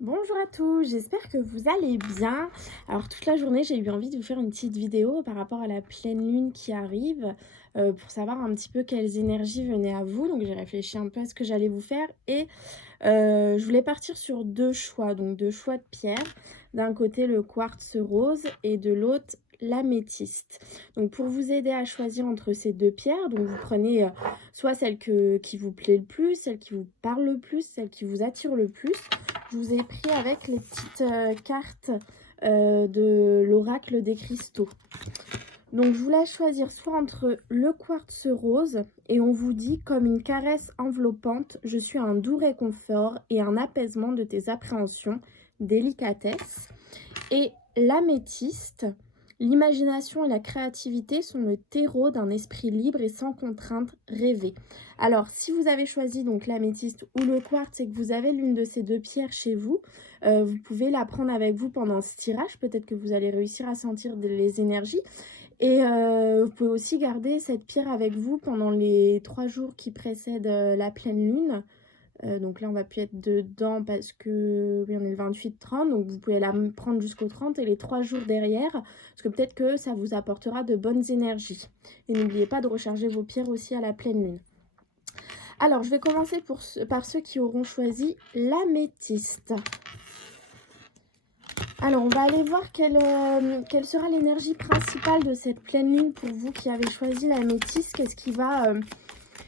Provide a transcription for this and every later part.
Bonjour à tous, j'espère que vous allez bien. Alors toute la journée, j'ai eu envie de vous faire une petite vidéo par rapport à la pleine lune qui arrive, pour savoir un petit peu quelles énergies venaient à vous. Donc j'ai réfléchi un peu à ce que j'allais vous faire et je voulais partir sur 2 choix, donc 2 choix de pierres. D'un côté, le quartz rose et de l'autre, l'améthyste. Donc pour vous aider à choisir entre ces 2 pierres, donc vous prenez, soit celle qui vous plaît le plus, celle qui vous parle le plus, celle qui vous attire le plus. Je vous ai pris avec les petites, cartes, de l'oracle des cristaux. Donc je vous laisse choisir soit entre le quartz rose et on vous dit comme une caresse enveloppante, je suis un doux réconfort et un apaisement de tes appréhensions, délicatesse. Et l'améthyste, l'imagination et la créativité sont le terreau d'un esprit libre et sans contrainte rêvé. Alors si vous avez choisi donc l'améthyste ou le quartz et que vous avez l'une de ces deux pierres chez vous, vous pouvez la prendre avec vous pendant ce tirage, peut-être que vous allez réussir à sentir les énergies. Et vous pouvez aussi garder cette pierre avec vous pendant les 3 jours qui précèdent, la pleine lune. Donc là, on va plus être dedans parce que oui, on est le 28-30, donc vous pouvez la prendre jusqu'au 30 et les 3 jours derrière, parce que peut-être que ça vous apportera de bonnes énergies. Et n'oubliez pas de recharger vos pierres aussi à la pleine lune. Alors, je vais commencer par ceux qui auront choisi l'améthyste. Alors, on va aller voir quelle sera l'énergie principale de cette pleine lune pour vous qui avez choisi l'améthyste. Qu'est-ce qui va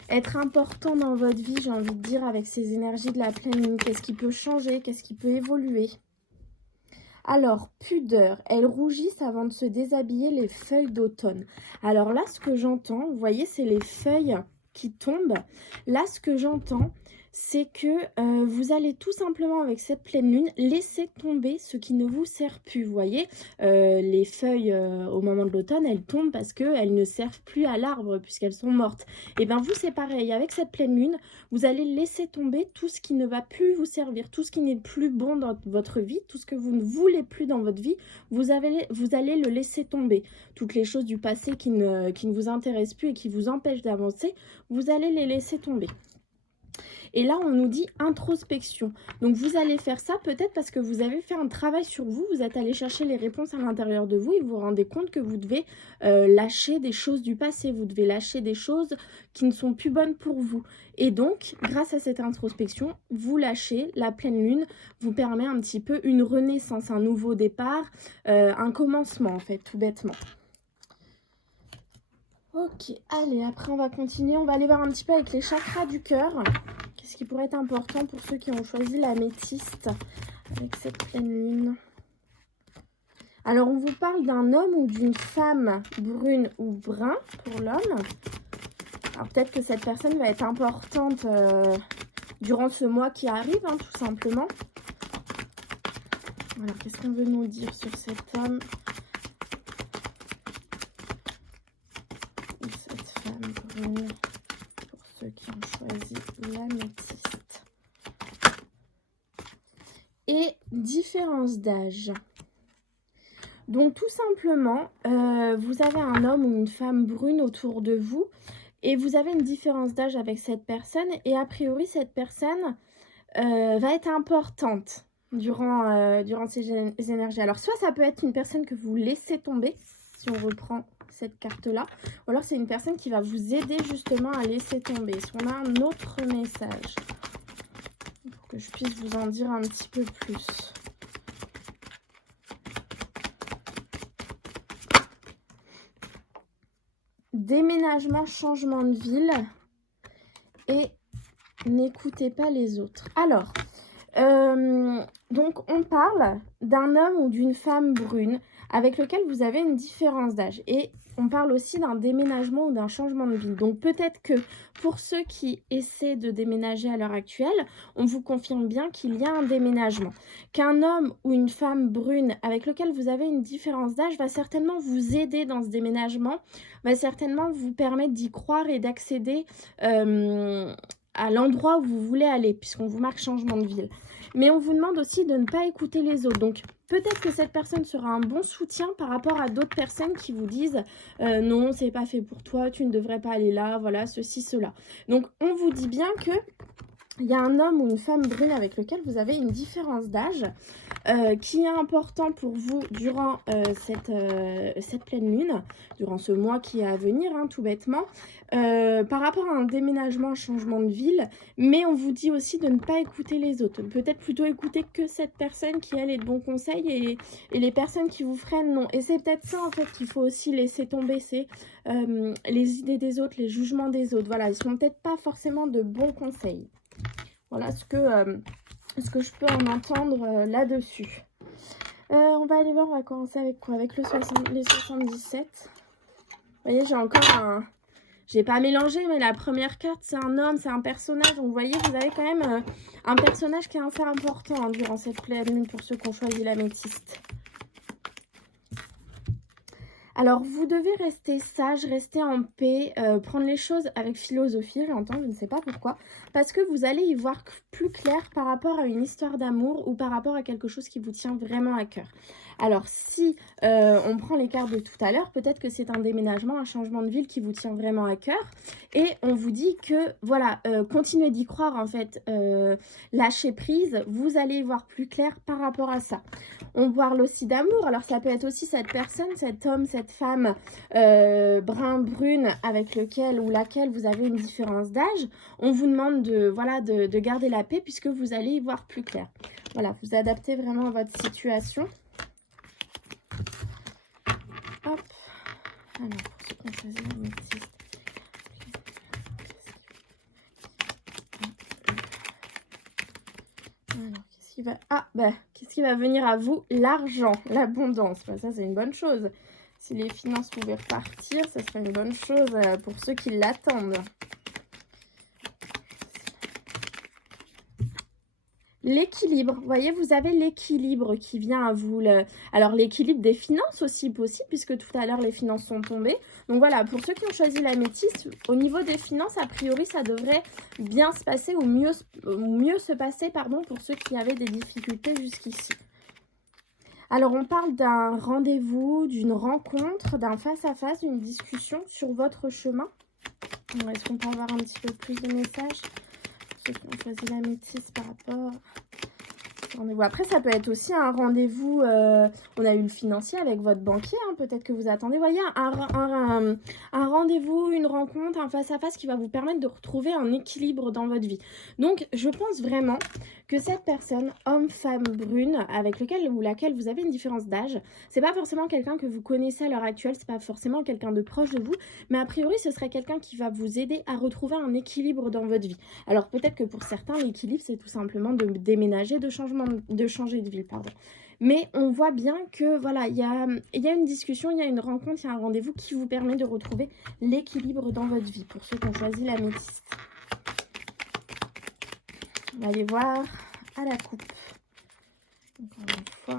être important dans votre vie, j'ai envie de dire, avec ces énergies de la pleine lune? Qu'est-ce qui peut changer? Qu'est-ce qui peut évoluer? Alors, pudeur, elles rougissent avant de se déshabiller les feuilles d'automne. Alors là, ce que j'entends, vous voyez, c'est les feuilles qui tombent. Là, ce que j'entends, c'est que vous allez tout simplement, avec cette pleine lune, laisser tomber ce qui ne vous sert plus. Vous voyez, les feuilles, au moment de l'automne, elles tombent parce qu'elles ne servent plus à l'arbre puisqu'elles sont mortes. Et bien vous, c'est pareil. Avec cette pleine lune, vous allez laisser tomber tout ce qui ne va plus vous servir, tout ce qui n'est plus bon dans votre vie, tout ce que vous ne voulez plus dans votre vie, vous allez le laisser tomber. Toutes les choses du passé qui ne vous intéressent plus et qui vous empêchent d'avancer, vous allez les laisser tomber. Et là, on nous dit introspection. Donc, vous allez faire ça peut-être parce que vous avez fait un travail sur vous, vous êtes allé chercher les réponses à l'intérieur de vous et vous vous rendez compte que vous devez lâcher des choses du passé, vous devez lâcher des choses qui ne sont plus bonnes pour vous. Et donc, grâce à cette introspection, vous lâchez. La pleine lune vous permet un petit peu une renaissance, un nouveau départ, un commencement en fait, tout bêtement. Ok, allez, après on va continuer, on va aller voir un petit peu avec les chakras du cœur. Qu'est-ce qui pourrait être important pour ceux qui ont choisi l'améthyste avec cette pleine lune? Alors, on vous parle d'un homme ou d'une femme brune ou brun pour l'homme. Alors, peut-être que cette personne va être importante durant ce mois qui arrive, hein, tout simplement. Alors, qu'est-ce qu'on veut nous dire sur cet homme ou cette femme brune pour ceux qui ont choisi l'améthyste? Et différence d'âge. Donc tout simplement, vous avez un homme ou une femme brune autour de vous et vous avez une différence d'âge avec cette personne et a priori cette personne va être importante durant ces énergies. Alors soit ça peut être une personne que vous laissez tomber, si on reprend cette carte-là, ou alors c'est une personne qui va vous aider justement à laisser tomber. Est-ce qu'on a un autre message pour que je puisse vous en dire un petit peu plus? Déménagement, changement de ville et n'écoutez pas les autres. Alors, donc on parle d'un homme ou d'une femme brune avec lequel vous avez une différence d'âge et on parle aussi d'un déménagement ou d'un changement de ville. Donc peut-être que pour ceux qui essaient de déménager à l'heure actuelle, on vous confirme bien qu'il y a un déménagement. Qu'un homme ou une femme brune avec lequel vous avez une différence d'âge va certainement vous aider dans ce déménagement, va certainement vous permettre d'y croire et d'accéder à l'endroit où vous voulez aller, puisqu'on vous marque changement de ville. Mais on vous demande aussi de ne pas écouter les autres. Donc, peut-être que cette personne sera un bon soutien par rapport à d'autres personnes qui vous disent non, c'est pas fait pour toi, tu ne devrais pas aller là, voilà, ceci, cela. Donc, on vous dit bien que il y a un homme ou une femme brune avec lequel vous avez une différence d'âge qui est important pour vous durant cette pleine lune, durant ce mois qui est à venir, hein, tout bêtement, par rapport à un déménagement, un changement de ville, mais on vous dit aussi de ne pas écouter les autres. Peut-être plutôt écouter que cette personne qui, elle, est de bons conseils et les personnes qui vous freinent, non. Et c'est peut-être ça, en fait, qu'il faut aussi laisser tomber, c'est les idées des autres, les jugements des autres. Voilà, ils sont peut-être pas forcément de bons conseils. Voilà ce que je peux en entendre là-dessus. On va aller voir, on va commencer avec quoi? Avec les 77. Vous voyez, j'ai encore un... J'ai pas mélangé, mais la première carte, c'est un homme, c'est un personnage. Donc, vous voyez, vous avez quand même un personnage qui est assez important hein, durant cette pleine lune pour ceux qui ont choisi l'améthyste. Alors, vous devez rester sage, rester en paix, prendre les choses avec philosophie, j'entends, je ne sais pas pourquoi. Parce que vous allez y voir plus clair par rapport à une histoire d'amour ou par rapport à quelque chose qui vous tient vraiment à cœur. Alors, si on prend les cartes de tout à l'heure, peut-être que c'est un déménagement, un changement de ville qui vous tient vraiment à cœur. Et on vous dit que, voilà, continuez d'y croire, en fait, lâchez prise, vous allez y voir plus clair par rapport à ça. On parle aussi d'amour, alors ça peut être aussi cette personne, cet homme, cette femme brun-brune avec lequel ou laquelle vous avez une différence d'âge. On vous demande de garder la paix puisque vous allez y voir plus clair. Voilà, vous adaptez vraiment à votre situation. Hop. Alors, pour ceux qui ont choisi l'améthyste. Alors, qu'est-ce qui va... Ah, bah, qu'est-ce qui va venir à vous? L'argent, l'abondance. Bah, ça, c'est une bonne chose. Si les finances pouvaient repartir, ça serait une bonne chose pour ceux qui l'attendent. L'équilibre, vous voyez, vous avez l'équilibre qui vient à vous. Alors, l'équilibre des finances aussi possible, puisque tout à l'heure, les finances sont tombées. Donc voilà, pour ceux qui ont choisi l'améthyste, au niveau des finances, a priori, ça devrait bien se passer ou mieux se passer, pardon, pour ceux qui avaient des difficultés jusqu'ici. Alors, on parle d'un rendez-vous, d'une rencontre, d'un face-à-face, d'une discussion sur votre chemin. Est-ce qu'on peut avoir un petit peu plus de messages pour ceux qui ont choisi l'améthyste par rapport au rendez-vous? Après, ça peut être aussi un rendez-vous, on a eu le financier avec votre banquier, hein, peut-être que vous attendez. Vous voyez, un rendez-vous, une rencontre, un face-à-face qui va vous permettre de retrouver un équilibre dans votre vie. Donc, je pense vraiment que cette personne, homme, femme, brune, avec lequel ou laquelle vous avez une différence d'âge, c'est pas forcément quelqu'un que vous connaissez à l'heure actuelle, c'est pas forcément quelqu'un de proche de vous, mais a priori ce serait quelqu'un qui va vous aider à retrouver un équilibre dans votre vie. Alors peut-être que pour certains l'équilibre c'est tout simplement de déménager, de changer de ville, pardon. Mais on voit bien que voilà, il y a une discussion, il y a une rencontre, il y a un rendez-vous qui vous permet de retrouver l'équilibre dans votre vie pour ceux qui ont choisi l'améthyste. On va aller voir à la coupe. Encore une fois.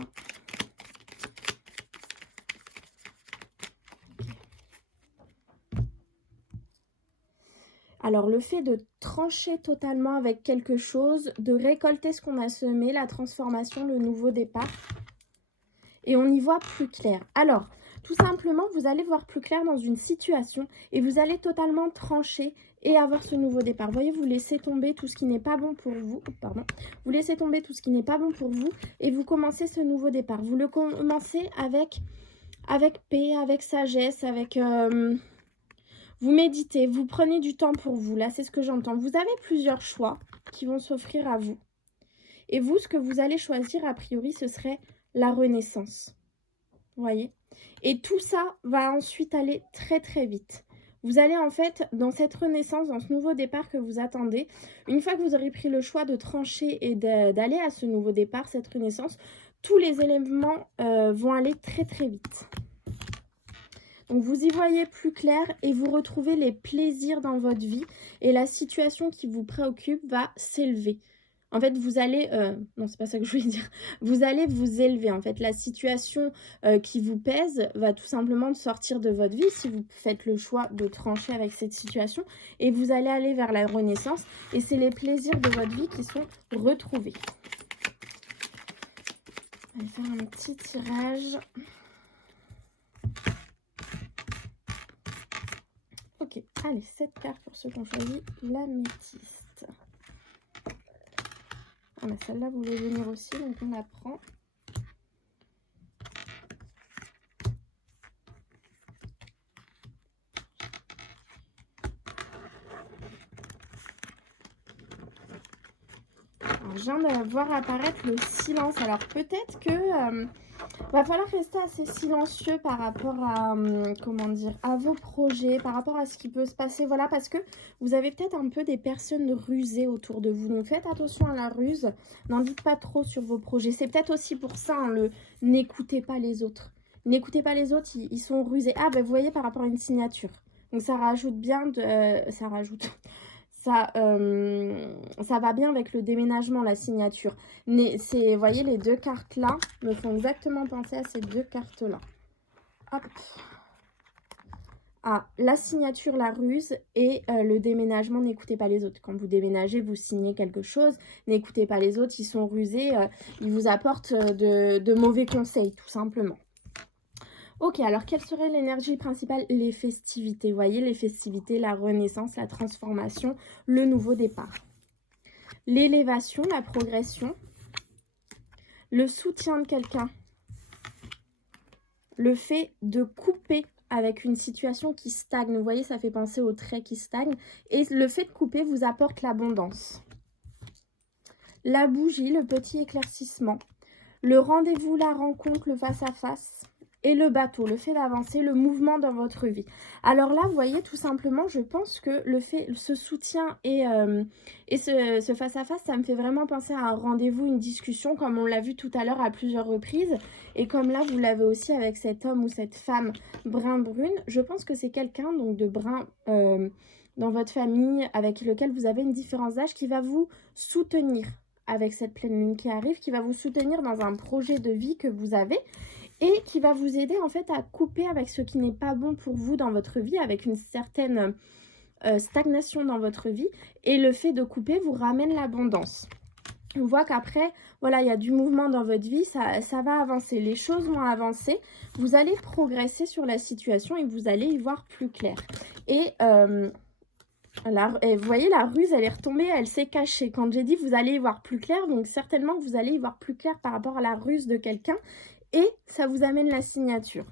Alors, le fait de trancher totalement avec quelque chose, de récolter ce qu'on a semé, la transformation, le nouveau départ. Et on y voit plus clair. Alors, tout simplement, vous allez voir plus clair dans une situation et vous allez totalement trancher et avoir ce nouveau départ. Vous voyez, vous laissez tomber tout ce qui n'est pas bon pour vous. Pardon. Vous laissez tomber tout ce qui n'est pas bon pour vous et vous commencez ce nouveau départ. Vous le commencez avec paix, avec sagesse, avec... vous méditez, vous prenez du temps pour vous. Là, c'est ce que j'entends. Vous avez plusieurs choix qui vont s'offrir à vous. Et vous, ce que vous allez choisir, a priori, ce serait la renaissance. Vous voyez? Et tout ça va ensuite aller très, très vite. Vous allez en fait, dans cette renaissance, dans ce nouveau départ que vous attendez, une fois que vous aurez pris le choix de trancher et d'aller à ce nouveau départ, cette renaissance, tous les éléments vont aller très, très vite. Donc, vous y voyez plus clair et vous retrouvez les plaisirs dans votre vie et la situation qui vous préoccupe va s'élever. En fait, vous allez... non, c'est pas ça que je voulais dire. Vous allez vous élever. En fait, la situation qui vous pèse va tout simplement sortir de votre vie si vous faites le choix de trancher avec cette situation. Et vous allez aller vers la renaissance. Et c'est les plaisirs de votre vie qui sont retrouvés. On va faire un petit tirage. Ok, allez, 7 cartes pour ceux qui ont choisi l'améthyste. Mais celle-là voulait venir aussi, donc on la prend. Alors, je viens de voir apparaître le silence. Alors peut-être que va falloir rester assez silencieux par rapport à, comment dire, à vos projets, par rapport à ce qui peut se passer. Voilà, parce que vous avez peut-être un peu des personnes rusées autour de vous. Donc faites attention à la ruse. N'en dites pas trop sur vos projets. C'est peut-être aussi pour ça, hein, le n'écoutez pas les autres. N'écoutez pas les autres, ils sont rusés. Ah, ben vous voyez par rapport à une signature. Donc ça rajoute bien de... ça rajoute... Ça va bien avec le déménagement, la signature. Mais c'est, vous voyez, les deux cartes-là me font exactement penser à ces deux cartes-là. Hop. Ah, la signature, la ruse et le déménagement, n'écoutez pas les autres. Quand vous déménagez, vous signez quelque chose, n'écoutez pas les autres, ils sont rusés, ils vous apportent de mauvais conseils, tout simplement. Ok, alors quelle serait l'énergie principale? Les festivités, vous voyez, les festivités, la renaissance, la transformation, le nouveau départ. L'élévation, la progression, le soutien de quelqu'un, le fait de couper avec une situation qui stagne, vous voyez, ça fait penser au trait qui stagne, et le fait de couper vous apporte l'abondance. La bougie, le petit éclaircissement, le rendez-vous, la rencontre, le face-à-face, et le bateau, le fait d'avancer, le mouvement dans votre vie. Alors là, vous voyez, tout simplement, je pense que le fait, ce soutien et ce face-à-face, ça me fait vraiment penser à un rendez-vous, une discussion, comme on l'a vu tout à l'heure à plusieurs reprises. Et comme là, vous l'avez aussi avec cet homme ou cette femme brun-brune. Je pense que c'est quelqu'un donc de brun dans votre famille avec lequel vous avez une différence d'âge qui va vous soutenir avec cette pleine lune qui arrive, qui va vous soutenir dans un projet de vie que vous avez. Et qui va vous aider en fait à couper avec ce qui n'est pas bon pour vous dans votre vie, avec une certaine stagnation dans votre vie. Et le fait de couper vous ramène l'abondance. On voit qu'après, voilà, il y a du mouvement dans votre vie, ça va avancer. Les choses vont avancer, vous allez progresser sur la situation et vous allez y voir plus clair. Et vous voyez, la ruse, elle est retombée, elle s'est cachée. Quand j'ai dit vous allez y voir plus clair, donc certainement que vous allez y voir plus clair par rapport à la ruse de quelqu'un. Et ça vous amène la signature.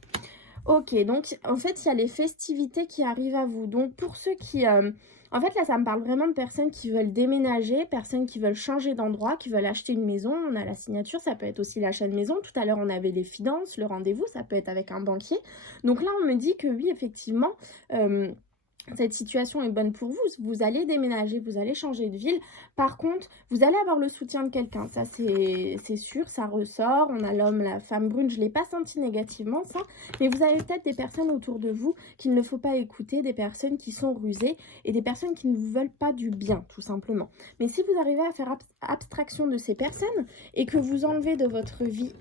Ok, donc en fait, il y a les festivités qui arrivent à vous. Donc pour ceux qui... en fait, là, ça me parle vraiment de personnes qui veulent déménager, personnes qui veulent changer d'endroit, qui veulent acheter une maison. On a la signature, ça peut être aussi l'achat de maison. Tout à l'heure, on avait les finances, le rendez-vous, ça peut être avec un banquier. Donc là, on me dit que oui, effectivement... cette situation est bonne pour vous, vous allez déménager, vous allez changer de ville. Par contre, vous allez avoir le soutien de quelqu'un, ça c'est sûr, ça ressort. On a l'homme, la femme brune, je ne l'ai pas senti négativement ça, mais vous avez peut-être des personnes autour de vous qu'il ne faut pas écouter, des personnes qui sont rusées et des personnes qui ne vous veulent pas du bien, tout simplement. Mais si vous arrivez à faire abstraction de ces personnes et que vous enlevez de votre vie...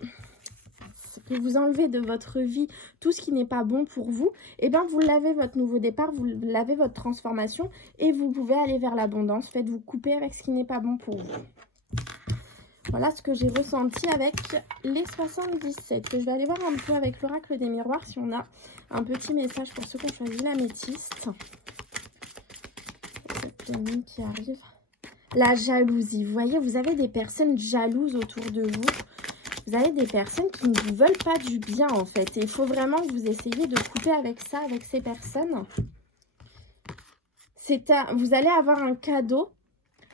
tout ce qui n'est pas bon pour vous, et bien vous l'avez votre nouveau départ, vous l'avez votre transformation et vous pouvez aller vers l'abondance. Faites-vous couper avec ce qui n'est pas bon pour vous. Voilà ce que j'ai ressenti avec les 77. Je vais aller voir un peu avec l'oracle des miroirs si on a un petit message pour ceux qui ont choisi l'améthyste. Cette lune qui arrive. La jalousie. Vous voyez, vous avez des personnes jalouses autour de vous. Vous avez des personnes qui ne vous veulent pas du bien, en fait. Et il faut vraiment que vous essayiez de couper avec ça, avec ces personnes. Vous allez avoir un cadeau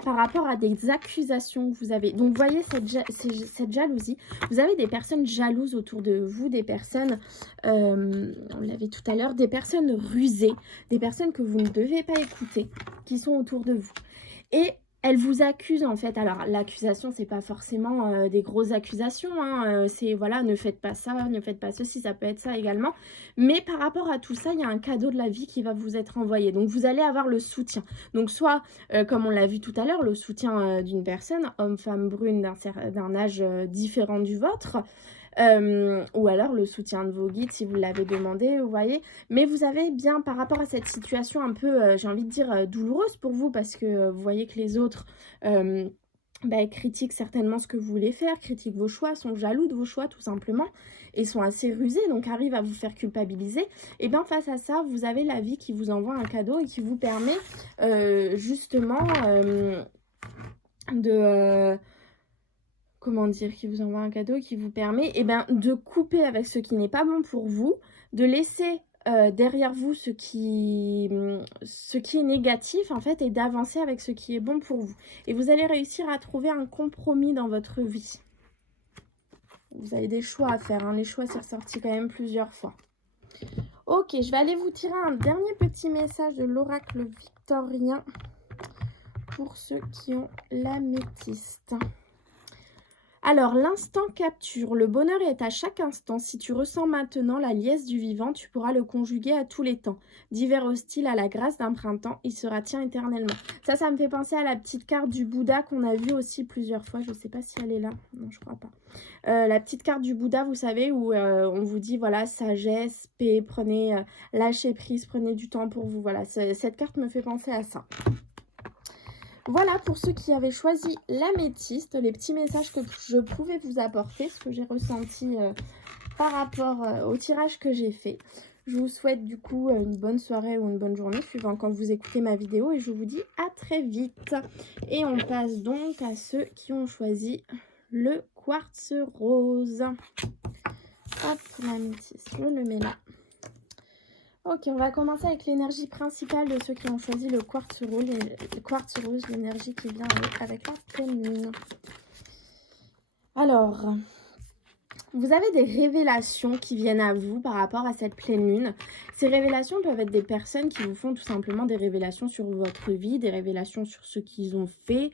par rapport à des accusations que vous avez. Donc, vous voyez cette jalousie. Vous avez des personnes jalouses autour de vous, des personnes, on l'avait tout à l'heure, des personnes rusées, des personnes que vous ne devez pas écouter, qui sont autour de vous. Et... elle vous accuse en fait. Alors l'accusation, c'est pas forcément des grosses accusations, hein. C'est voilà, ne faites pas ça, ne faites pas ceci, ça peut être ça également. Mais par rapport à tout ça, il y a un cadeau de la vie qui va vous être envoyé. Donc vous allez avoir le soutien. Donc soit, comme on l'a vu tout à l'heure, le soutien d'une personne, homme, femme, brune, d'un âge différent du vôtre. Ou alors le soutien de vos guides si vous l'avez demandé, vous voyez. Mais vous avez bien par rapport à cette situation un peu, j'ai envie de dire, douloureuse pour vous parce que vous voyez que les autres critiquent certainement ce que vous voulez faire, critiquent vos choix, sont jaloux de vos choix tout simplement et sont assez rusés, donc arrivent à vous faire culpabiliser. Et bien face à ça, vous avez la vie qui vous envoie un cadeau et qui vous permet justement comment dire, qui vous envoie un cadeau, qui vous permet, eh ben, de couper avec ce qui n'est pas bon pour vous, de laisser derrière vous ce qui est négatif en fait et d'avancer avec ce qui est bon pour vous. Et vous allez réussir à trouver un compromis dans votre vie. Vous avez des choix à faire, hein. Les choix, c'est ressorti quand même plusieurs fois. Ok, je vais aller vous tirer un dernier petit message de l'oracle victorien pour ceux qui ont l'améthyste. Alors, l'instant capture. Le bonheur est à chaque instant. Si tu ressens maintenant la liesse du vivant, tu pourras le conjuguer à tous les temps. D'hiver hostile à la grâce d'un printemps, il sera tien éternellement. Ça me fait penser à la petite carte du Bouddha qu'on a vue aussi plusieurs fois. Je ne sais pas si elle est là. Non, je crois pas. La petite carte du Bouddha, vous savez, où on vous dit, voilà, sagesse, paix, prenez, lâchez prise, prenez du temps pour vous. Voilà, cette carte me fait penser à ça. Voilà pour ceux qui avaient choisi l'améthyste, les petits messages que je pouvais vous apporter, ce que j'ai ressenti par rapport au tirage que j'ai fait. Je vous souhaite du coup une bonne soirée ou une bonne journée, suivant quand vous écoutez ma vidéo, et je vous dis à très vite. Et on passe donc à ceux qui ont choisi le quartz rose. Hop, l'améthyste, je le mets là. Ok, on va commencer avec l'énergie principale de ceux qui ont choisi le quartz rose, l'énergie qui vient avec la pleine lune. Alors, vous avez des révélations qui viennent à vous par rapport à cette pleine lune. Ces révélations peuvent être des personnes qui vous font tout simplement des révélations sur votre vie, des révélations sur ce qu'ils ont fait,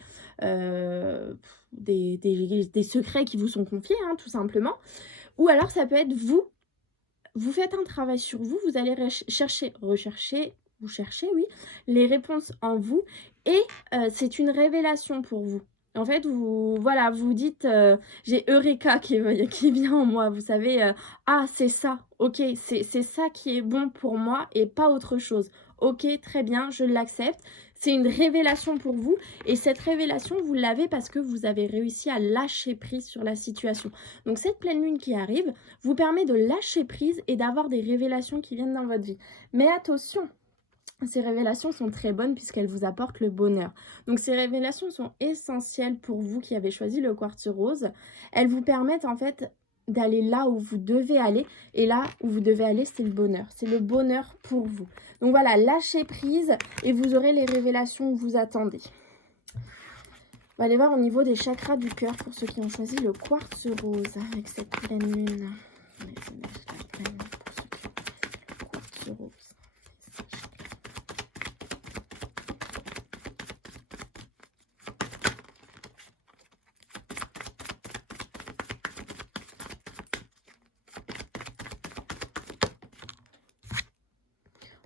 des secrets qui vous sont confiés, hein, tout simplement. Ou alors ça peut être vous. Vous faites un travail sur vous, vous allez chercher les réponses en vous et c'est une révélation pour vous. En fait, vous dites, j'ai Eureka qui vient en moi, vous savez, ah c'est ça, ok, c'est ça qui est bon pour moi et pas autre chose. Ok, très bien, je l'accepte. C'est une révélation pour vous et cette révélation, vous l'avez parce que vous avez réussi à lâcher prise sur la situation. Donc cette pleine lune qui arrive vous permet de lâcher prise et d'avoir des révélations qui viennent dans votre vie. Mais attention, ces révélations sont très bonnes puisqu'elles vous apportent le bonheur. Donc ces révélations sont essentielles pour vous qui avez choisi le quartz rose. Elles vous permettent en fait d'aller là où vous devez aller. Et là où vous devez aller, c'est le bonheur. C'est le bonheur pour vous. Donc voilà, lâchez prise et vous aurez les révélations que vous attendez. On va aller voir au niveau des chakras du cœur pour ceux qui ont choisi le quartz rose avec cette pleine lune.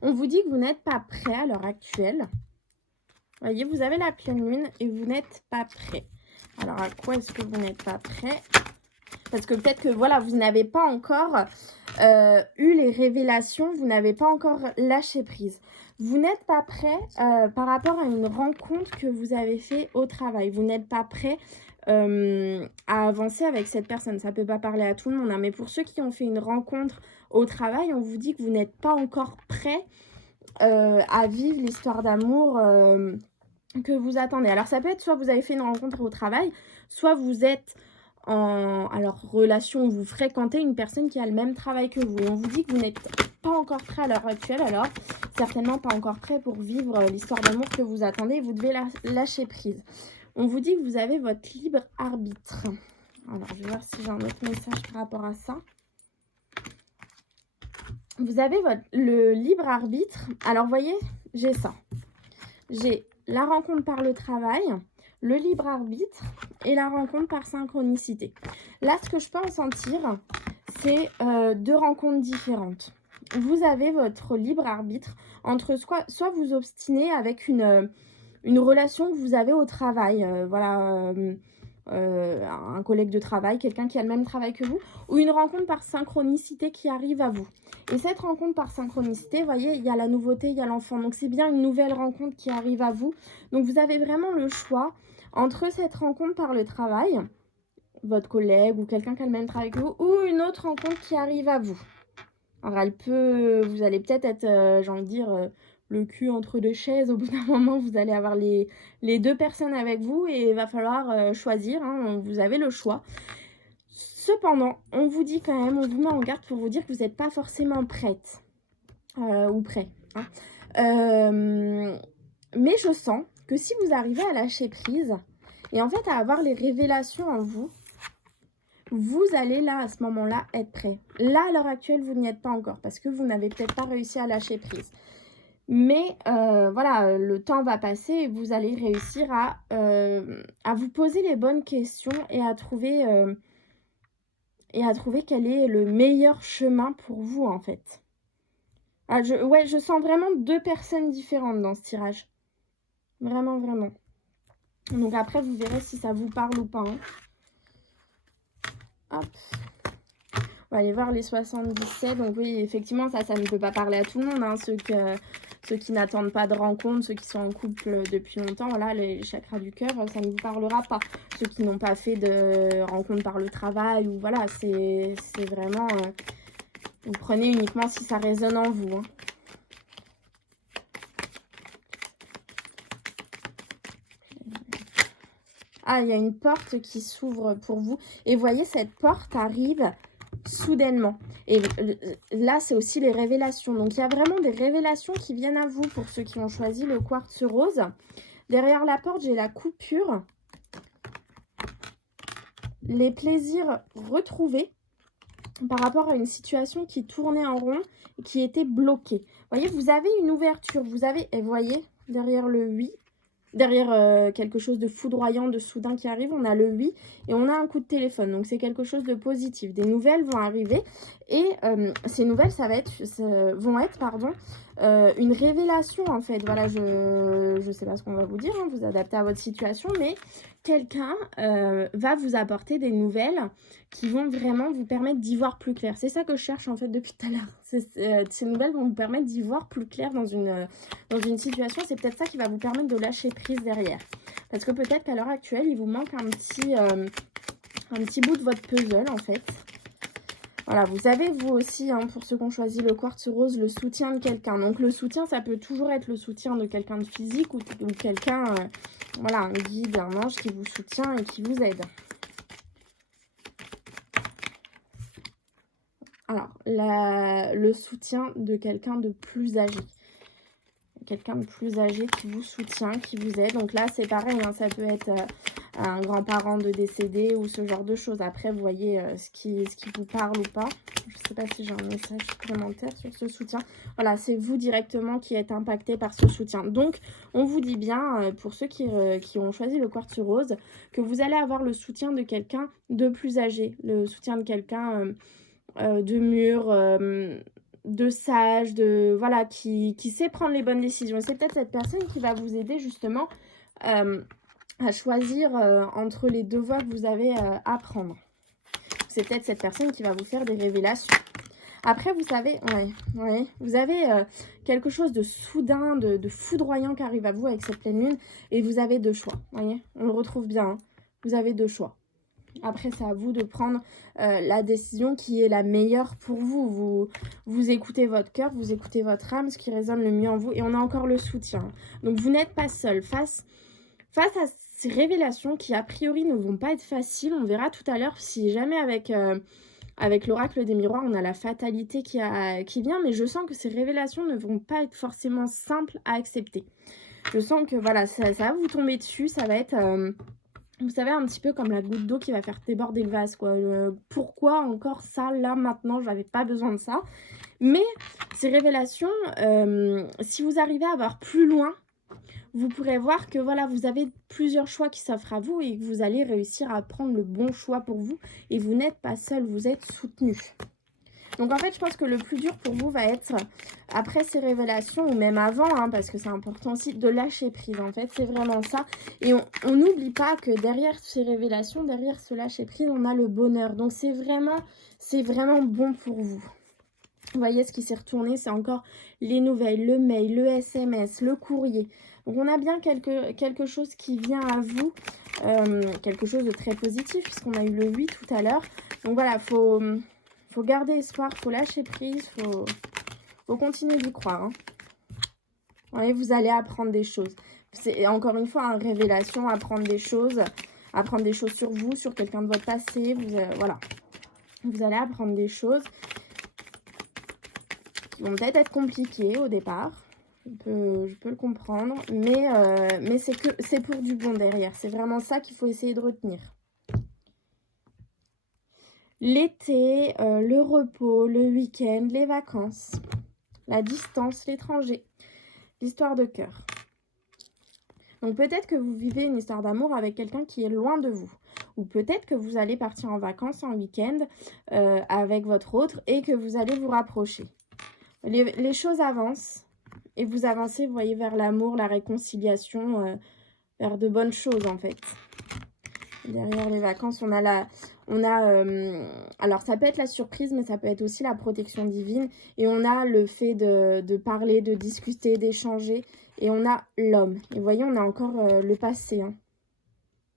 On vous dit que vous n'êtes pas prêt à l'heure actuelle. Vous voyez, vous avez la pleine lune et vous n'êtes pas prêt. Alors, à quoi est-ce que vous n'êtes pas prêt? Parce que peut-être que, voilà, vous n'avez pas encore eu les révélations, vous n'avez pas encore lâché prise. Vous n'êtes pas prêt par rapport à une rencontre que vous avez fait au travail. Vous n'êtes pas prêt à avancer avec cette personne. Ça ne peut pas parler à tout le monde, hein, mais pour ceux qui ont fait une rencontre au travail, on vous dit que vous n'êtes pas encore prêt à vivre l'histoire d'amour que vous attendez. Alors ça peut être soit vous avez fait une rencontre au travail, soit vous êtes en relation où vous fréquentez une personne qui a le même travail que vous. Et on vous dit que vous n'êtes pas encore prêt à l'heure actuelle, alors certainement pas encore prêt pour vivre l'histoire d'amour que vous attendez et vous devez lâcher prise. On vous dit que vous avez votre libre arbitre. Alors je vais voir si j'ai un autre message par rapport à ça. Vous avez le libre arbitre. Alors, vous voyez, j'ai ça. J'ai la rencontre par le travail, le libre arbitre et la rencontre par synchronicité. Là, ce que je peux en sentir, c'est deux rencontres différentes. Vous avez votre libre arbitre entre soit vous obstinez avec une relation que vous avez au travail. Un collègue de travail, quelqu'un qui a le même travail que vous, ou une rencontre par synchronicité qui arrive à vous. Et cette rencontre par synchronicité, vous voyez, il y a la nouveauté, il y a l'enfant. Donc c'est bien une nouvelle rencontre qui arrive à vous. Donc vous avez vraiment le choix entre cette rencontre par le travail, votre collègue ou quelqu'un qui a le même travail que vous, ou une autre rencontre qui arrive à vous. Alors vous allez peut-être être, j'ai envie de dire, le cul entre deux chaises. Au bout d'un moment, vous allez avoir les 2 personnes avec vous et il va falloir, choisir, hein, vous avez le choix. Cependant, on vous dit quand même, on vous met en garde pour vous dire que vous êtes pas forcément prête, ou prêt, hein. Mais je sens que si vous arrivez à lâcher prise et en fait à avoir les révélations en vous, vous allez là, à ce moment-là, être prêt. Là, à l'heure actuelle, vous n'y êtes pas encore parce que vous n'avez peut-être pas réussi à lâcher prise. Mais voilà, le temps va passer et vous allez réussir à vous poser les bonnes questions et à trouver quel est le meilleur chemin pour vous, en fait. Ah, je sens vraiment 2 personnes différentes dans ce tirage. Vraiment, vraiment. Donc après, vous verrez si ça vous parle ou pas, hein. Hop. On va aller voir les 77. Donc oui, effectivement, ça ne peut pas parler à tout le monde, hein. Ceux qui n'attendent pas de rencontre, ceux qui sont en couple depuis longtemps, voilà, les chakras du cœur, ça ne vous parlera pas. Ceux qui n'ont pas fait de rencontre par le travail, ou voilà, c'est vraiment... vous prenez uniquement si ça résonne en vous, hein. Ah, il y a une porte qui s'ouvre pour vous. Et vous voyez, cette porte arrive soudainement. Et là, c'est aussi les révélations. Donc, il y a vraiment des révélations qui viennent à vous pour ceux qui ont choisi le quartz rose. Derrière la porte, j'ai la coupure. Les plaisirs retrouvés par rapport à une situation qui tournait en rond et qui était bloquée. Vous voyez, vous avez une ouverture. Vous avez, et vous voyez, derrière le 8, derrière quelque chose de foudroyant, de soudain qui arrive, on a le oui et on a un coup de téléphone. Donc, c'est quelque chose de positif. Des nouvelles vont arriver et ces nouvelles, vont être une révélation, en fait. Voilà, je sais pas ce qu'on va vous dire, hein, vous adaptez à votre situation, mais quelqu'un va vous apporter des nouvelles qui vont vraiment vous permettre d'y voir plus clair. C'est ça que je cherche, en fait, depuis tout à l'heure. Ces nouvelles vont vous permettre d'y voir plus clair dans une situation. C'est peut-être ça qui va vous permettre de lâcher prise derrière. Parce que peut-être qu'à l'heure actuelle, il vous manque un petit bout de votre puzzle, en fait. Voilà, vous avez vous aussi, hein, pour ceux qui ont choisi le quartz rose, le soutien de quelqu'un. Donc le soutien, ça peut toujours être le soutien de quelqu'un de physique ou quelqu'un, voilà, un guide, un ange qui vous soutient et qui vous aide. Alors, le soutien de quelqu'un de plus âgé. Quelqu'un de plus âgé qui vous soutient, qui vous aide. Donc là, c'est pareil, hein, ça peut être un grand-parent de décédé ou ce genre de choses. Après, vous voyez ce qui vous parle ou pas. Je ne sais pas si j'ai un message supplémentaire sur ce soutien. Voilà, c'est vous directement qui êtes impacté par ce soutien. Donc, on vous dit bien, pour ceux qui ont choisi le quartz rose, que vous allez avoir le soutien de quelqu'un de plus âgé. Le soutien de quelqu'un de mûr, de sage, voilà, qui sait prendre les bonnes décisions. Et c'est peut-être cette personne qui va vous aider justement à choisir entre les 2 voies que vous avez à prendre. C'est peut-être cette personne qui va vous faire des révélations. Après, vous savez, ouais, vous avez quelque chose de soudain, de foudroyant qui arrive à vous avec cette pleine lune. Et vous avez 2 choix, vous voyez, on le retrouve bien, hein. Vous avez 2 choix. Après, c'est à vous de prendre la décision qui est la meilleure pour vous. Vous écoutez votre cœur, vous écoutez votre âme, ce qui résonne le mieux en vous. Et on a encore le soutien. Donc, vous n'êtes pas seul. Face à ces révélations qui, a priori, ne vont pas être faciles, on verra tout à l'heure si jamais avec l'oracle des miroirs, on a la fatalité qui vient. Mais je sens que ces révélations ne vont pas être forcément simples à accepter. Je sens que, voilà, ça va vous tomber dessus. Ça va être... vous savez, un petit peu comme la goutte d'eau qui va faire déborder le vase, quoi. Pourquoi encore ça, là, maintenant, j'avais pas besoin de ça. Mais ces révélations, si vous arrivez à voir plus loin, vous pourrez voir que, voilà, vous avez plusieurs choix qui s'offrent à vous et que vous allez réussir à prendre le bon choix pour vous. Et vous n'êtes pas seul, vous êtes soutenu. Donc, en fait, je pense que le plus dur pour vous va être, après ces révélations, ou même avant, hein, parce que c'est important aussi, de lâcher prise. En fait, c'est vraiment ça. Et on n'oublie pas que derrière ces révélations, derrière ce lâcher prise, on a le bonheur. Donc, c'est vraiment bon pour vous. Vous voyez, ce qui s'est retourné, c'est encore les nouvelles, le mail, le SMS, le courrier. Donc, on a bien quelque chose qui vient à vous, quelque chose de très positif, puisqu'on a eu le 8 tout à l'heure. Donc, voilà, faut garder espoir, faut lâcher prise, faut continuer d'y croire, hein. voyez, vous allez apprendre des choses. C'est encore une fois, une révélation, apprendre des choses sur vous, sur quelqu'un de votre passé. Voilà, vous allez apprendre des choses qui vont peut-être être compliquées au départ. Je peux le comprendre, mais c'est pour du bon derrière. C'est vraiment ça qu'il faut essayer de retenir. L'été, le repos, le week-end, les vacances, la distance, l'étranger, l'histoire de cœur. Donc peut-être que vous vivez une histoire d'amour avec quelqu'un qui est loin de vous. Ou peut-être que vous allez partir en vacances, en week-end, avec votre autre et que vous allez vous rapprocher. Les choses avancent et vous avancez, vous voyez, vers l'amour, la réconciliation, vers de bonnes choses en fait. Derrière les vacances, alors ça peut être la surprise, mais ça peut être aussi la protection divine. Et on a le fait de parler, de discuter, d'échanger. Et on a l'homme. Et vous voyez, on a encore le passé. Hein.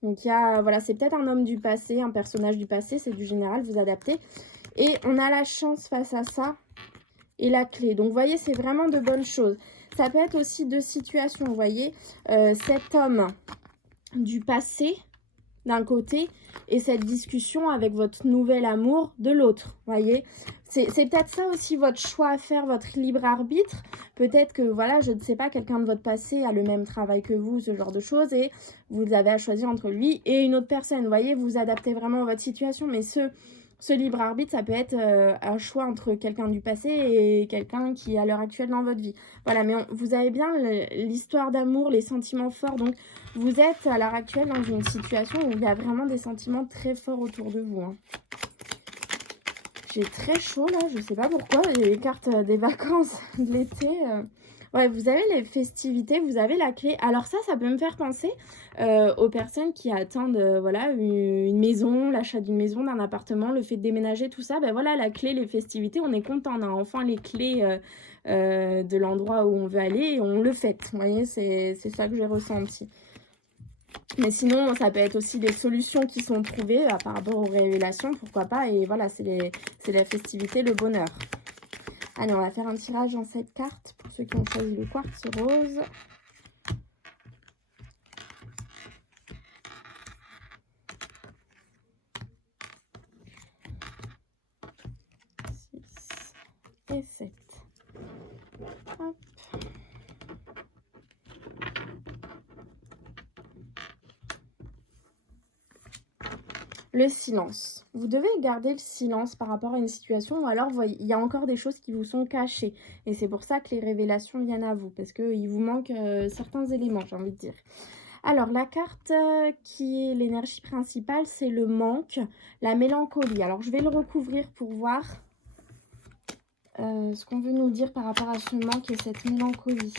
Donc voilà, c'est peut-être un homme du passé, un personnage du passé, c'est du général, vous adaptez. Et on a la chance face à ça et la clé. Donc vous voyez, c'est vraiment de bonnes choses. Ça peut être aussi deux situations, vous voyez. Cet homme du passé d'un côté et cette discussion avec votre nouvel amour de l'autre, voyez. C'est peut-être ça aussi votre choix à faire, votre libre arbitre. Peut-être que, voilà, je ne sais pas, quelqu'un de votre passé a le même travail que vous, ce genre de choses, et vous avez à choisir entre lui et une autre personne, voyez. Vous adaptez vraiment votre situation, mais ce libre arbitre, ça peut être un choix entre quelqu'un du passé et quelqu'un qui est à l'heure actuelle dans votre vie. Voilà, mais vous avez bien l'histoire d'amour, les sentiments forts. Donc, vous êtes à l'heure actuelle dans une situation où il y a vraiment des sentiments très forts autour de vous. Hein. J'ai très chaud là, je sais pas pourquoi. Les cartes des vacances de l'été. Ouais, vous avez les festivités, vous avez la clé. Alors ça peut me faire penser aux personnes qui attendent voilà, une maison, l'achat d'une maison, d'un appartement, le fait de déménager, tout ça. Ben voilà, la clé, les festivités, on est content. On a enfin les clés de l'endroit où on veut aller et on le fête. Vous voyez, c'est ça que j'ai ressenti. Mais sinon, ça peut être aussi des solutions qui sont trouvées par rapport aux révélations, pourquoi pas. Et voilà, c'est la festivité, le bonheur. Allez, on va faire un tirage en cette carte pour ceux qui ont choisi le quartz rose. Et 7. Hop. Le silence. Vous devez garder le silence par rapport à une situation ou alors il y a encore des choses qui vous sont cachées. Et c'est pour ça que les révélations viennent à vous, parce qu'il vous manque certains éléments, j'ai envie de dire. Alors, la carte qui est l'énergie principale, c'est le manque, la mélancolie. Alors, je vais le recouvrir pour voir ce qu'on veut nous dire par rapport à ce manque et cette mélancolie.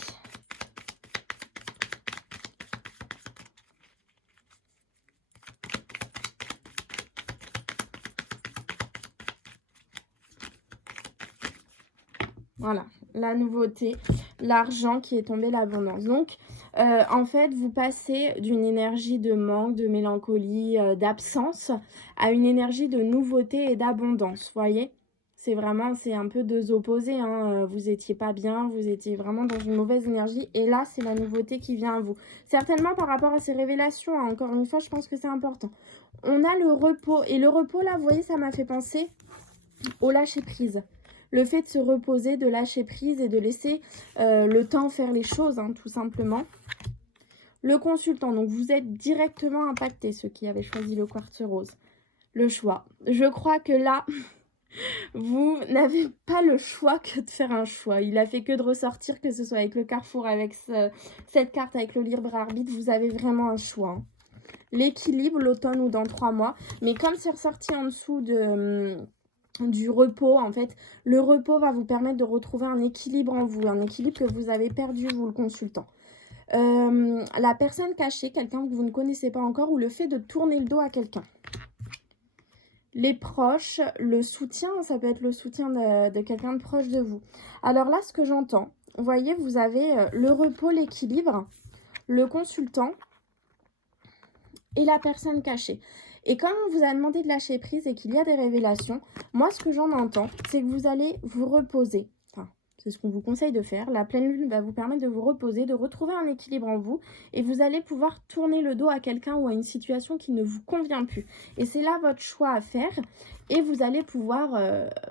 Voilà, la nouveauté, l'argent qui est tombé, l'abondance. Donc, en fait, vous passez d'une énergie de manque, de mélancolie, d'absence, à une énergie de nouveauté et d'abondance, voyez? C'est un peu deux opposés, hein. Vous étiez pas bien, vous étiez vraiment dans une mauvaise énergie, et là, c'est la nouveauté qui vient à vous. Certainement par rapport à ces révélations, hein, encore une fois, je pense que c'est important. On a le repos, et le repos, là, vous voyez, ça m'a fait penser au lâcher-prise. Le fait de se reposer, de lâcher prise et de laisser le temps faire les choses, hein, tout simplement. Le consultant, donc vous êtes directement impacté, ceux qui avaient choisi le quartz rose. Le choix. Je crois que là, vous n'avez pas le choix que de faire un choix. Il a fait que de ressortir, que ce soit avec le carrefour, avec cette carte, avec le libre arbitre, vous avez vraiment un choix. Hein. L'équilibre, l'automne ou dans 3 mois. Mais comme c'est ressorti en dessous du repos, en fait, le repos va vous permettre de retrouver un équilibre en vous, un équilibre que vous avez perdu, vous, le consultant. La personne cachée, quelqu'un que vous ne connaissez pas encore, ou le fait de tourner le dos à quelqu'un. Les proches, le soutien, ça peut être le soutien de quelqu'un de proche de vous. Alors là, ce que j'entends, vous voyez, vous avez le repos, l'équilibre, le consultant et la personne cachée. Et quand on vous a demandé de lâcher prise et qu'il y a des révélations, moi, ce que j'en entends, c'est que vous allez vous reposer. Enfin, C'est ce qu'on vous conseille de faire. La pleine lune va vous permettre de vous reposer, de retrouver un équilibre en vous et vous allez pouvoir tourner le dos à quelqu'un ou à une situation qui ne vous convient plus. Et c'est là votre choix à faire et vous allez pouvoir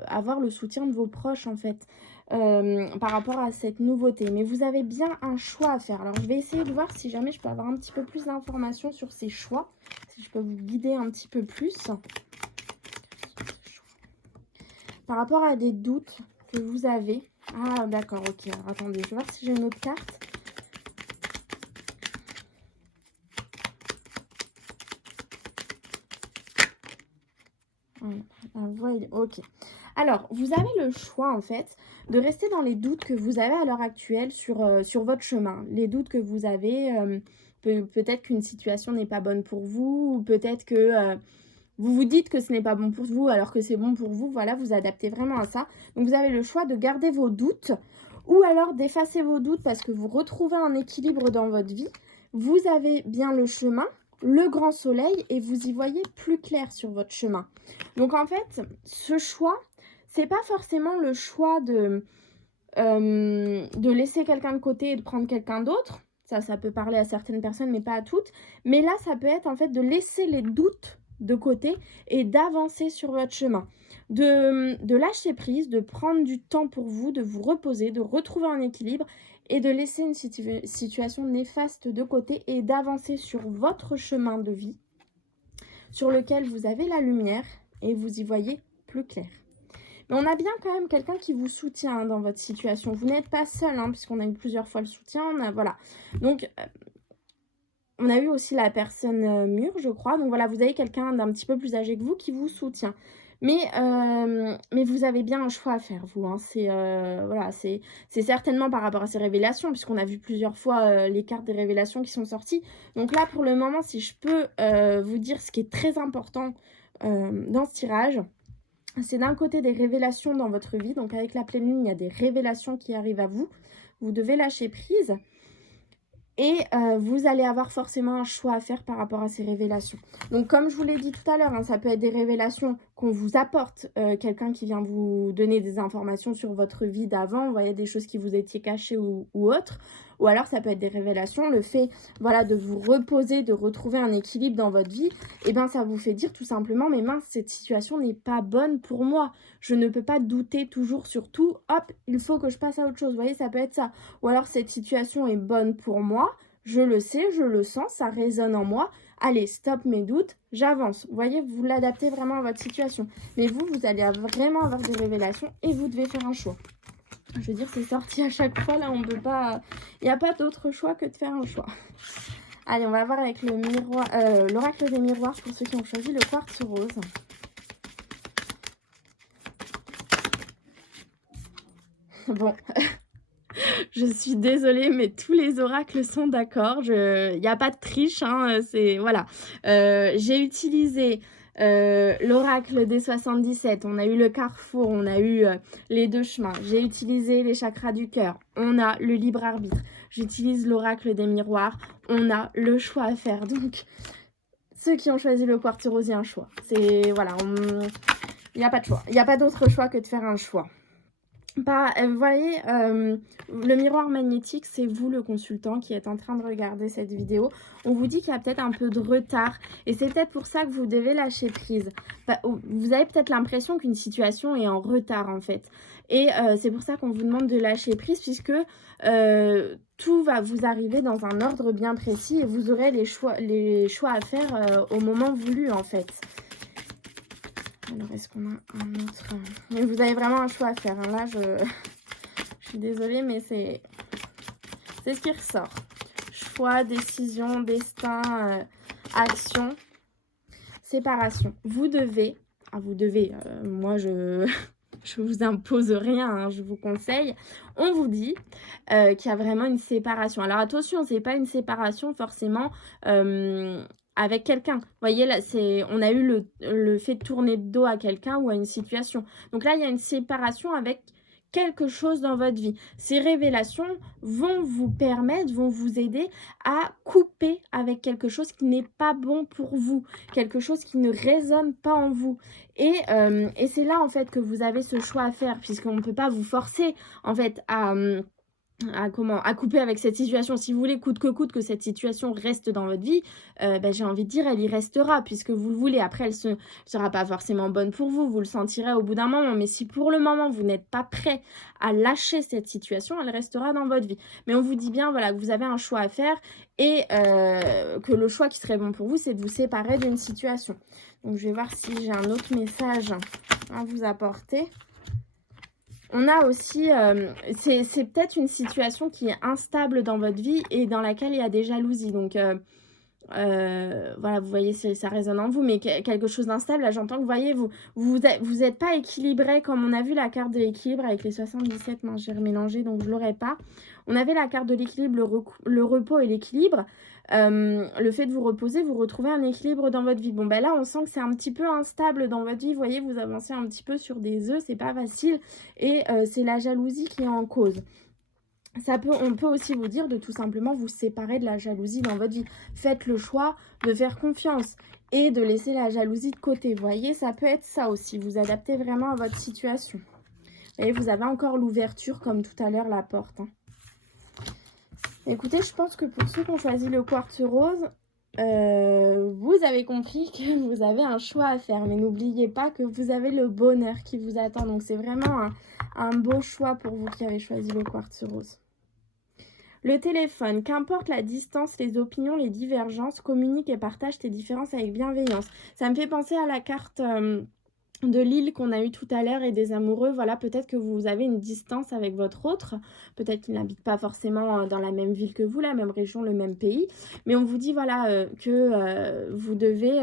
avoir le soutien de vos proches en fait par rapport à cette nouveauté. Mais vous avez bien un choix à faire. Alors je vais essayer de voir si jamais je peux avoir un petit peu plus d'informations sur ces choix, si je peux vous guider un petit peu plus. Par rapport à des doutes que vous avez. Ah, d'accord, ok. Alors, attendez, je vais voir si j'ai une autre carte. Voilà, ok. Alors, vous avez le choix, en fait, de rester dans les doutes que vous avez à l'heure actuelle sur votre chemin. Les doutes que vous avez, peut-être qu'une situation n'est pas bonne pour vous, ou peut-être que vous vous dites que ce n'est pas bon pour vous, alors que c'est bon pour vous. Voilà, vous adaptez vraiment à ça. Donc, vous avez le choix de garder vos doutes, ou alors d'effacer vos doutes parce que vous retrouvez un équilibre dans votre vie. Vous avez bien le chemin, le grand soleil, et vous y voyez plus clair sur votre chemin. Donc en fait, ce choix, c'est pas forcément le choix de laisser quelqu'un de côté et de prendre quelqu'un d'autre. Ça peut parler à certaines personnes, mais pas à toutes. Mais là, ça peut être en fait de laisser les doutes de côté et d'avancer sur votre chemin. De lâcher prise, de prendre du temps pour vous, de vous reposer, de retrouver un équilibre et de laisser une situation néfaste de côté et d'avancer sur votre chemin de vie sur lequel vous avez la lumière et vous y voyez plus clair. Mais on a bien quand même quelqu'un qui vous soutient dans votre situation. Vous n'êtes pas seul, puisqu'on a eu plusieurs fois le soutien. Voilà. Donc, on a eu aussi la personne mûre, je crois. Donc voilà, vous avez quelqu'un d'un petit peu plus âgé que vous qui vous soutient. Mais vous avez bien un choix à faire, vous. Voilà, c'est certainement par rapport à ces révélations, puisqu'on a vu plusieurs fois les cartes des révélations qui sont sorties. Donc là, pour le moment, si je peux vous dire ce qui est très important dans ce tirage, c'est d'un côté des révélations dans votre vie. Donc avec la pleine lune, il y a des révélations qui arrivent à vous. Vous devez lâcher prise. Et vous allez avoir forcément un choix à faire par rapport à ces révélations. Donc comme je vous l'ai dit tout à l'heure, ça peut être des révélations qu'on vous apporte, quelqu'un qui vient vous donner des informations sur votre vie d'avant, vous voyez, des choses qui vous étaient cachées ou autres. Ou alors ça peut être des révélations, le fait voilà, de vous reposer, de retrouver un équilibre dans votre vie, et bien ça vous fait dire tout simplement, mais mince, cette situation n'est pas bonne pour moi. Je ne peux pas douter toujours sur tout, hop, il faut que je passe à autre chose. Vous voyez, ça peut être ça. Ou alors cette situation est bonne pour moi, je le sais, je le sens, ça résonne en moi. Allez, stop mes doutes, j'avance. Vous voyez, vous l'adaptez vraiment à votre situation. Mais vous allez vraiment avoir des révélations et vous devez faire un choix. Je veux dire, c'est sorti à chaque fois, là, on peut pas... Il n'y a pas d'autre choix que de faire un choix. Allez, on va voir avec le miroir, l'oracle des miroirs pour ceux qui ont choisi le quartz rose. Bon, je suis désolée, mais tous les oracles sont d'accord. Il n'y a pas de triche, c'est... Voilà. J'ai utilisé... l'oracle des 77, on a eu le carrefour, on a eu les deux chemins, j'ai utilisé les chakras du cœur, on a le libre arbitre, j'utilise l'oracle des miroirs, on a le choix à faire. Donc ceux qui ont choisi le quartz rose, il y a un choix, c'est voilà, il n'y a pas de choix, il n'y a pas d'autre choix que de faire un choix. Vous voyez, le miroir magnétique, c'est vous le consultant qui êtes en train de regarder cette vidéo. On vous dit qu'il y a peut-être un peu de retard et c'est peut-être pour ça que vous devez lâcher prise. Vous avez peut-être l'impression qu'une situation est en retard en fait. Et c'est pour ça qu'on vous demande de lâcher prise puisque tout va vous arriver dans un ordre bien précis et vous aurez les choix à faire au moment voulu en fait. Alors, est-ce qu'on a un autre? Mais vous avez vraiment un choix à faire. Là, je suis désolée, mais c'est ce qui ressort. Choix, décision, destin, action, séparation. Vous devez, moi, je vous impose rien, je vous conseille. On vous dit qu'il y a vraiment une séparation. Alors, attention, c'est pas une séparation forcément... avec quelqu'un. Vous voyez, là, on a eu le fait de tourner de dos à quelqu'un ou à une situation. Donc là, il y a une séparation avec quelque chose dans votre vie. Ces révélations vont vous permettre, vont vous aider à couper avec quelque chose qui n'est pas bon pour vous, quelque chose qui ne résonne pas en vous. Et c'est là, en fait, que vous avez ce choix à faire, puisqu'on ne peut pas vous forcer, en fait, à couper avec cette situation. Si vous voulez coûte que cette situation reste dans votre vie, j'ai envie de dire, elle y restera puisque vous le voulez. Après, elle sera pas forcément bonne pour vous, vous le sentirez au bout d'un moment. Mais si pour le moment, vous n'êtes pas prêt à lâcher cette situation, elle restera dans votre vie. Mais on vous dit bien, voilà, que vous avez un choix à faire et que le choix qui serait bon pour vous, c'est de vous séparer d'une situation. Donc, je vais voir si j'ai un autre message à vous apporter. On a aussi, c'est peut-être une situation qui est instable dans votre vie et dans laquelle il y a des jalousies. Donc, voilà, vous voyez, ça résonne en vous, mais quelque chose d'instable, là, j'entends que, vous voyez, vous êtes pas équilibré, comme on a vu la carte de l'équilibre avec les 77, mince, j'ai remélangé, donc je l'aurais pas. On avait la carte de l'équilibre, le repos et l'équilibre. Le fait de vous reposer, vous retrouvez un équilibre dans votre vie. Bon, ben là, on sent que c'est un petit peu instable dans votre vie. Vous voyez, vous avancez un petit peu sur des œufs, c'est pas facile. Et c'est la jalousie qui est en cause. On peut aussi vous dire de tout simplement vous séparer de la jalousie dans votre vie. Faites le choix de faire confiance et de laisser la jalousie de côté. Vous voyez, ça peut être ça aussi. Vous adaptez vraiment à votre situation. Vous voyez, vous avez encore l'ouverture, comme tout à l'heure, la porte. Écoutez, je pense que pour ceux qui ont choisi le quartz rose, vous avez compris que vous avez un choix à faire. Mais n'oubliez pas que vous avez le bonheur qui vous attend. Donc, c'est vraiment un beau choix pour vous qui avez choisi le quartz rose. Le téléphone, qu'importe la distance, les opinions, les divergences, communique et partage tes différences avec bienveillance. Ça me fait penser à la carte de l'île qu'on a eu tout à l'heure et des amoureux. Voilà, peut-être que vous avez une distance avec votre autre, peut-être qu'il n'habite pas forcément dans la même ville que vous, la même région, le même pays, mais on vous dit voilà que vous devez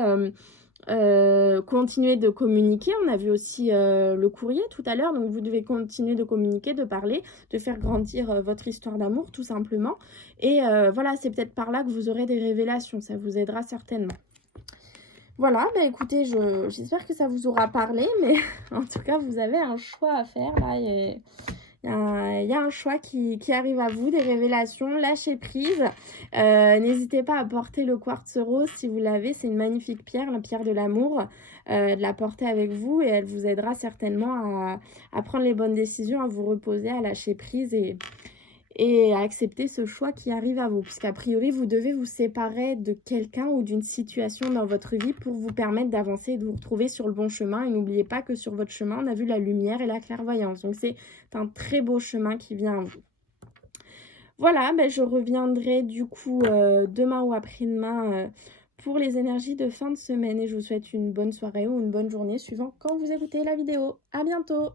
continuer de communiquer. On a vu aussi le courrier tout à l'heure, donc vous devez continuer de communiquer, de parler, de faire grandir votre histoire d'amour tout simplement, et voilà, c'est peut-être par là que vous aurez des révélations, ça vous aidera certainement. Voilà, bah écoutez, j'espère que ça vous aura parlé, mais en tout cas, vous avez un choix à faire. Là, il y a un choix qui arrive à vous, des révélations, lâchez prise. N'hésitez pas à porter le quartz rose si vous l'avez, c'est une magnifique pierre, la pierre de l'amour. De la porter avec vous et elle vous aidera certainement à prendre les bonnes décisions, à vous reposer, à lâcher prise et à accepter ce choix qui arrive à vous. Puisqu'a priori, vous devez vous séparer de quelqu'un ou d'une situation dans votre vie pour vous permettre d'avancer et de vous retrouver sur le bon chemin. Et n'oubliez pas que sur votre chemin, on a vu la lumière et la clairvoyance. Donc, c'est un très beau chemin qui vient à vous. Voilà, je reviendrai du coup demain ou après-demain pour les énergies de fin de semaine. Et je vous souhaite une bonne soirée ou une bonne journée suivant quand vous écoutez la vidéo. À bientôt!